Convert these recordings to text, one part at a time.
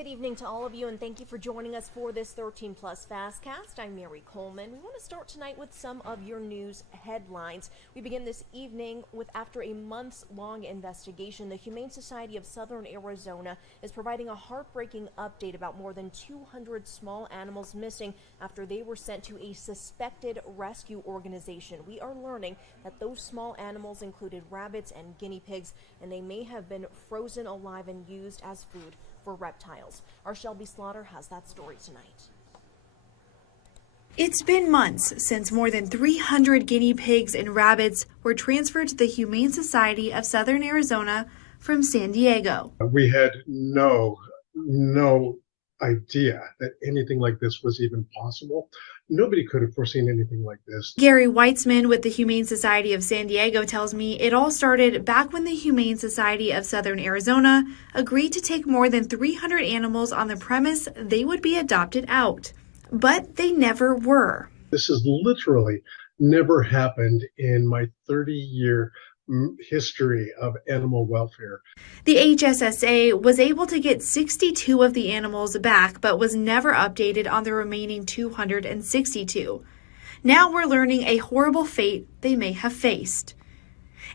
Good evening to all of you, and thank you for joining us for this 13 Plus FastCast. I'm Mary Coleman. We want to start tonight with some of your news headlines. We begin this evening with, after a months-long investigation, the Humane Society of Southern Arizona is providing a heartbreaking update about more than 200 small animals missing after they were sent to a suspected rescue organization. We are learning that those small animals included rabbits and guinea pigs, and they may have been frozen alive and used as food for reptiles. Our Shelby Slaughter has that story tonight. It's been months since more than 300 guinea pigs and rabbits were transferred to the Humane Society of Southern Arizona from San Diego. We had no idea that anything like this was even possible. Nobody could have foreseen anything like this. Gary Weitzman with the Humane Society of San Diego tells me it all started back when the Humane Society of Southern Arizona agreed to take more than 300 animals on the premise they would be adopted out. But they never were. This has literally never happened in my 30-year history of animal welfare. The HSSA was able to get 62 of the animals back, but was never updated on the remaining 262. Now we're learning a horrible fate they may have faced.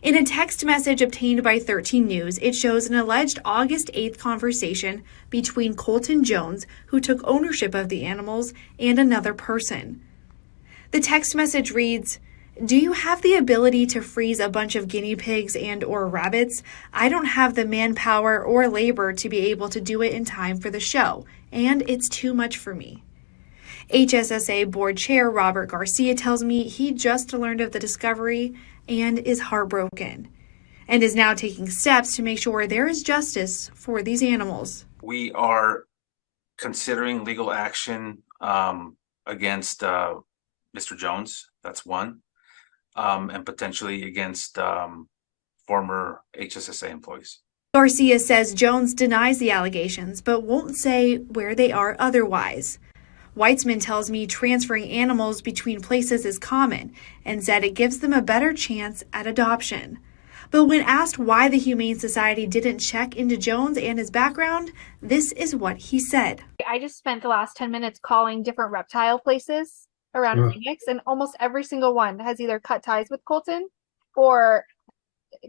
In a text message obtained by 13 News, it shows an alleged August 8th conversation between Colton Jones, who took ownership of the animals, and another person. The text message reads, "Do you have the ability to freeze a bunch of guinea pigs and or rabbits? I don't have the manpower or labor to be able to do it in time for the show, and it's too much for me." HSSA Board Chair Robert Garcia tells me he just learned of the discovery and is heartbroken, and is now taking steps to make sure there is justice for these animals. We are considering legal action against Mr. Jones. That's one. And potentially against former HSSA employees. Garcia says Jones denies the allegations, but won't say where they are otherwise. Weitzman tells me transferring animals between places is common and said it gives them a better chance at adoption. But when asked why the Humane Society didn't check into Jones and his background, this is what he said. I just spent the last 10 minutes calling different reptile places around Phoenix, and almost every single one has either cut ties with Colton or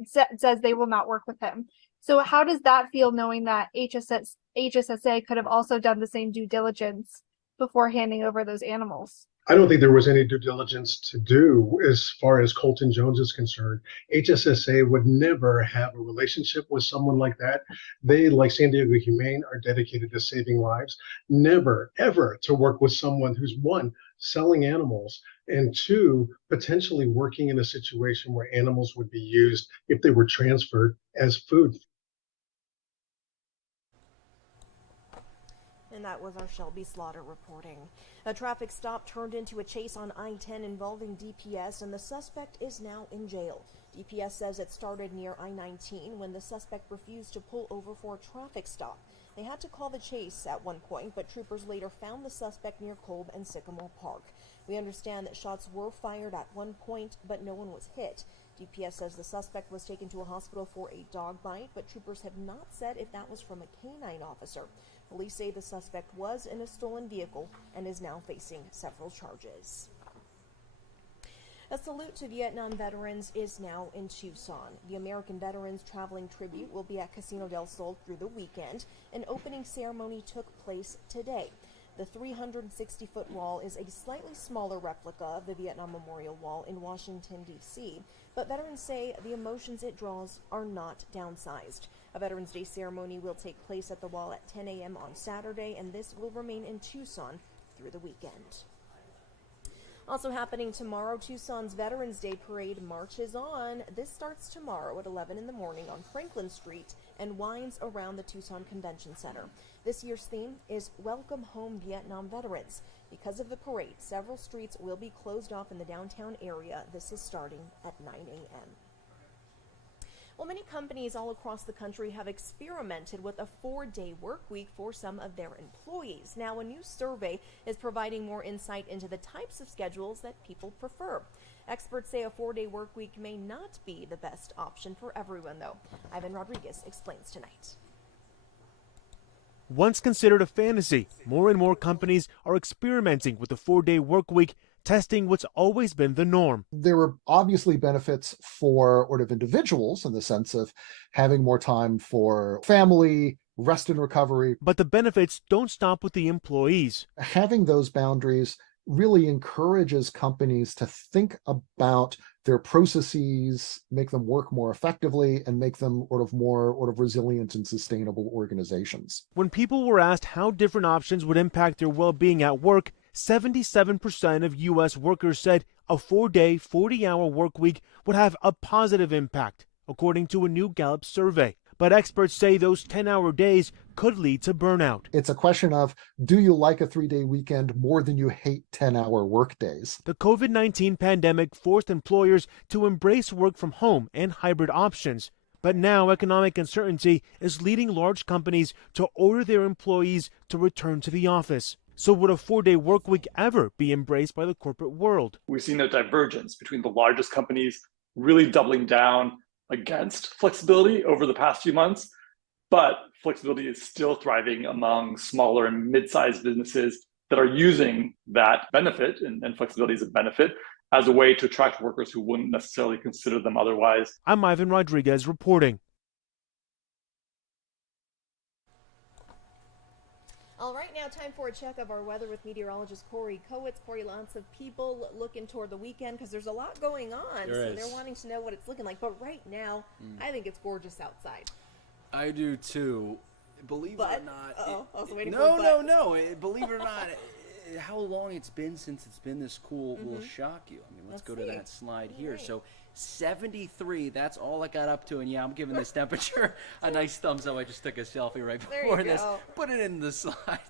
says they will not work with him. So how does that feel, knowing that HSSA could have also done the same due diligence before handing over those animals? I don't think there was any due diligence to do as far as Colton Jones is concerned. HSSA would never have a relationship with someone like that. They, like San Diego Humane, are dedicated to saving lives. Never, ever to work with someone who's, one, selling animals, and two, potentially working in a situation where animals would be used if they were transferred as food. And that was our Shelby Slaughter reporting. A traffic stop turned into a chase on I-10 involving DPS, and the suspect is now in jail. DPS says it started near I-19 when the suspect refused to pull over for a traffic stop. They had to call the chase at one point, but troopers later found the suspect near Kolb and Sycamore Park. We understand that shots were fired at one point, but no one was hit. DPS says the suspect was taken to a hospital for a dog bite, but troopers have not said if that was from a canine officer. Police say the suspect was in a stolen vehicle and is now facing several charges. A salute to Vietnam veterans is now in Tucson. The American Veterans Traveling Tribute will be at Casino del Sol through the weekend. An opening ceremony took place today. The 360-foot wall is a slightly smaller replica of the Vietnam Memorial Wall in Washington, D.C., but veterans say the emotions it draws are not downsized. A Veterans Day ceremony will take place at the wall at 10 a.m. on Saturday, and this will remain in Tucson through the weekend. Also happening tomorrow, Tucson's Veterans Day Parade marches on. This starts tomorrow at 11 in the morning on Franklin Street and winds around the Tucson Convention Center. This year's theme is Welcome Home Vietnam Veterans. Because of the parade, several streets will be closed off in the downtown area. This is starting at 9 a.m. Well, many companies all across the country have experimented with a 4-day work week for some of their employees. Now, a new survey is providing more insight into the types of schedules that people prefer. Experts say a 4-day work week may not be the best option for everyone, though. Ivan Rodriguez explains tonight. Once considered a fantasy, more and more companies are experimenting with the 4-day work week, testing what's always been the norm. There were obviously benefits for sort of individuals in the sense of having more time for family, rest and recovery. But the benefits don't stop with the employees. Having those boundaries really encourages companies to think about their processes, make them work more effectively, and make them more resilient and sustainable organizations. When people were asked how different options would impact their well-being at work, 77% of U.S. workers said a 4-day, 40-hour work week would have a positive impact, according to a new Gallup survey. But experts say those 10-hour days could lead to burnout. It's a question of, do you like a 3-day weekend more than you hate 10-hour work days? The COVID-19 pandemic forced employers to embrace work from home and hybrid options. But now economic uncertainty is leading large companies to order their employees to return to the office. So would a 4-day work week ever be embraced by the corporate world? We've seen a divergence between the largest companies really doubling down against flexibility over the past few months, but flexibility is still thriving among smaller and mid-sized businesses that are using that benefit, and flexibility is a benefit, as a way to attract workers who wouldn't necessarily consider them otherwise. I'm Ivan Rodriguez reporting. All right, now time for a check of our weather with meteorologist Corey Kowitz. Corey, lots of people looking toward the weekend because there's a lot going on. They're wanting to know what it's looking like. But right now, I think it's gorgeous outside. I do too. Believe it or not. I was waiting for a but. No. Believe it or not, how long it's been since it's been this cool will shock you. I mean, let's go to that slide here. Right. So 73, that's all I got up to. And yeah, I'm giving this temperature a nice thumbs up. I just took a selfie right before this. Put it in the slide.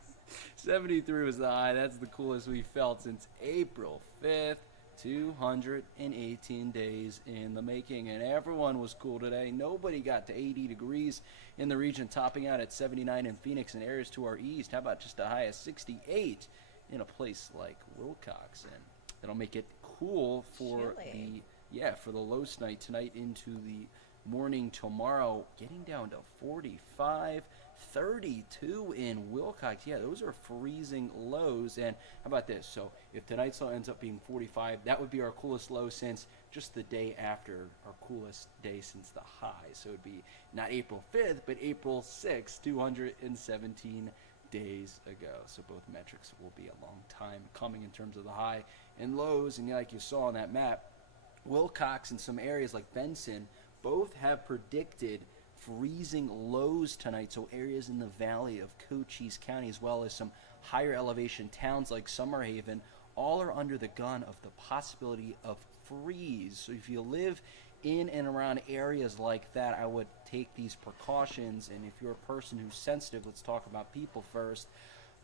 73 was the high. That's the coolest we felt since April 5th. 218 days in the making, and everyone was cool today. Nobody got to 80 degrees in the region, topping out at 79 in Phoenix and areas to our east. How about just a high of 68 in a place like Wilcox? And that'll make it cool for for the low tonight into the morning tomorrow, getting down to 45. 32 in Wilcox. Yeah, those are freezing lows. And how about this? So if tonight's low ends up being 45, that would be our coolest low since just the day after our coolest day since the high. So it would be not April 5th, but April 6th, 217 days ago. So both metrics will be a long time coming in terms of the high and lows. And like you saw on that map, Wilcox and some areas like Benson both have predicted freezing lows tonight, so areas in the valley of Cochise County as well as some higher elevation towns like Summerhaven all are under the gun of the possibility of freeze. So if you live in and around areas like that, I would take these precautions. And if you're a person who's sensitive, let's talk about people first,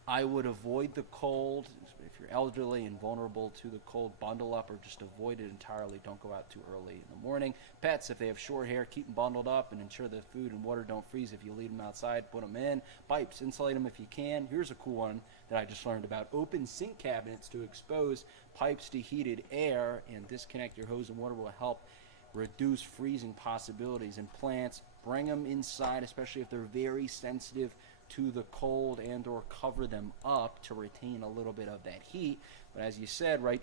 I would avoid the cold. If you're elderly and vulnerable to the cold, bundle up or just avoid it entirely. Don't go out too early in the morning. Pets, if they have short hair, keep them bundled up and ensure that food and water don't freeze. If you leave them outside, put them in. Pipes, insulate them if you can. Here's a cool one that I just learned about. Open sink cabinets to expose pipes to heated air, and disconnect your hose and water will help reduce freezing possibilities. And plants, bring them inside, especially if they're very sensitive to the cold, and or cover them up to retain a little bit of that heat. But as you said, right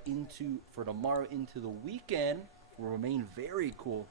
for tomorrow into the weekend, will remain very cool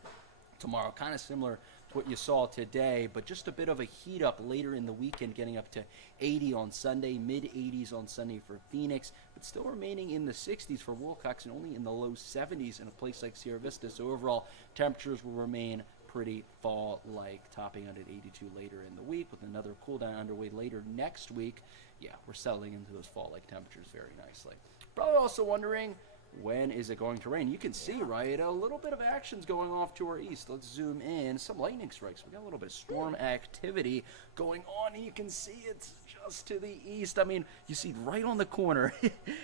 tomorrow, kind of similar to what you saw today, but just a bit of a heat up later in the weekend, getting up to 80 on Sunday, mid 80s on Sunday for Phoenix, but still remaining in the 60s for Wilcox and only in the low 70s in a place like Sierra Vista. So overall, temperatures will remain pretty fall-like, topping out at 82 later in the week with another cool down underway later next week. Yeah, we're settling into those fall-like temperatures very nicely. Probably also wondering, when is it going to rain? You can see, right, a little bit of action's going off to our east. Let's zoom in. Some lightning strikes. We got a little bit of storm activity going on. You can see it's just to the east. I mean, you see right on the corner,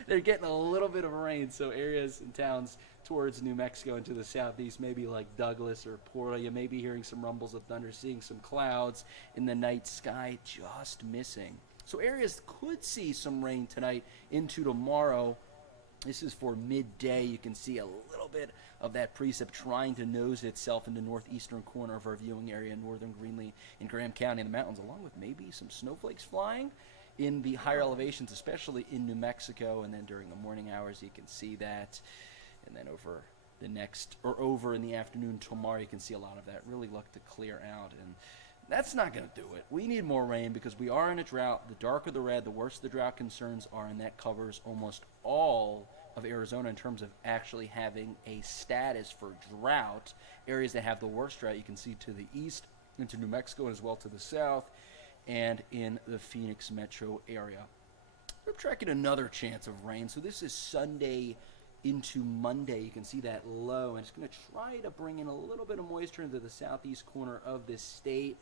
they're getting a little bit of rain. So areas and towns towards New Mexico and to the southeast, maybe like Douglas or Portal, you may be hearing some rumbles of thunder, seeing some clouds in the night sky, just missing. So areas could see some rain tonight into tomorrow. This is for midday. You can see a little bit of that precip trying to nose itself in the northeastern corner of our viewing area, northern Greenlee and Graham County in the mountains, along with maybe some snowflakes flying in the higher elevations, especially in New Mexico. And then during the morning hours, you can see that. And then over in the afternoon tomorrow, you can see a lot of that really look to clear out. And that's not going to do it. We need more rain because we are in a drought. The darker the red, the worse the drought concerns are, and that covers almost all of Arizona in terms of actually having a status for drought. Areas that have the worst drought, you can see to the east, into New Mexico, as well to the south, and in the Phoenix metro area. We're tracking another chance of rain. So this is Sunday into Monday. You can see that low, and it's going to try to bring in a little bit of moisture into the southeast corner of this state,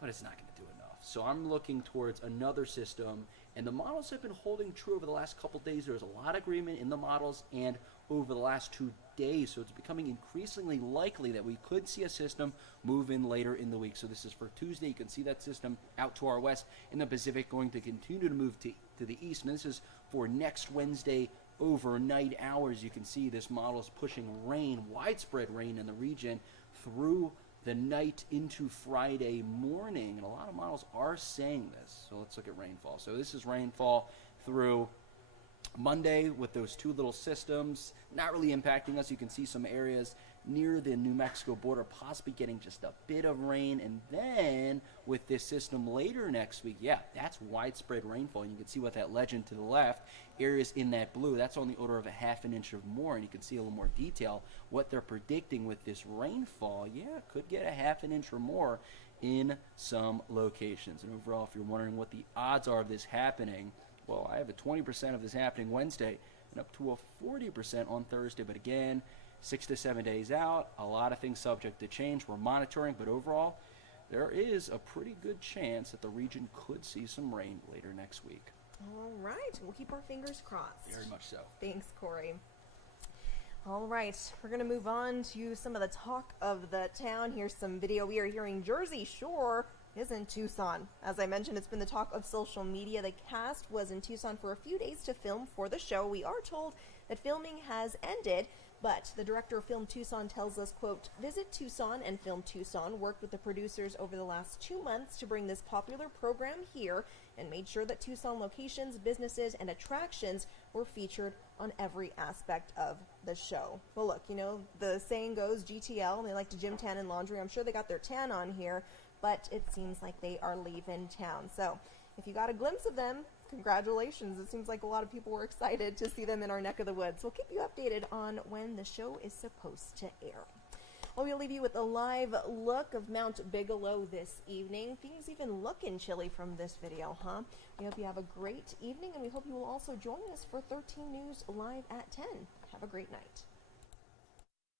but it's not going to do enough. So I'm looking towards another system, and the models have been holding true over the last couple days. There's a lot of agreement in the models and over the last 2 days, so it's becoming increasingly likely that we could see a system move in later in the week. So this is for Tuesday. You can see that system out to our west in the Pacific going to continue to move to the east, and this is for next Wednesday overnight hours. You can see this model is pushing rain, widespread rain in the region through the night into Friday morning, and a lot of models are saying this. So let's look at rainfall. So this is rainfall through Monday with those two little systems, not really impacting us. You can see some areas near the New Mexico border possibly getting just a bit of rain, and then with this system later next week, yeah, that's widespread rainfall. And you can see what that legend to the left, areas in that blue, that's on the order of a half an inch or more, and you can see a little more detail what they're predicting with this rainfall. Yeah, could get a half an inch or more in some locations. And overall, if you're wondering what the odds are of this happening, well, I have a 20% of this happening Wednesday and up to a 40% on Thursday. But again, 6 to 7 days out, a lot of things subject to change. We're monitoring, but overall, there is a pretty good chance that the region could see some rain later next week. All right, we'll keep our fingers crossed. Very much so. Thanks, Corey. All right, we're going to move on to some of the talk of the town. Here's some video. We are hearing Jersey Shore is in Tucson. As I mentioned, it's been the talk of social media. The cast was in Tucson for a few days to film for the show. We are told that filming has ended, but the director of Film Tucson tells us, quote, "Visit Tucson and Film Tucson worked with the producers over the last 2 months to bring this popular program here and made sure that Tucson locations, businesses, and attractions were featured on every aspect of the show." Well, look, you know, the saying goes GTL, they like to gym, tan, and laundry. I'm sure they got their tan on here, but it seems like they are leaving town. So if you got a glimpse of them, congratulations. It seems like a lot of people were excited to see them in our neck of the woods. We'll keep you updated on when the show is supposed to air. Well, we'll leave you with a live look of Mount Bigelow this evening. Things even looking chilly from this video, huh? We hope you have a great evening, and we hope you will also join us for 13 News Live at 10. Have a great night.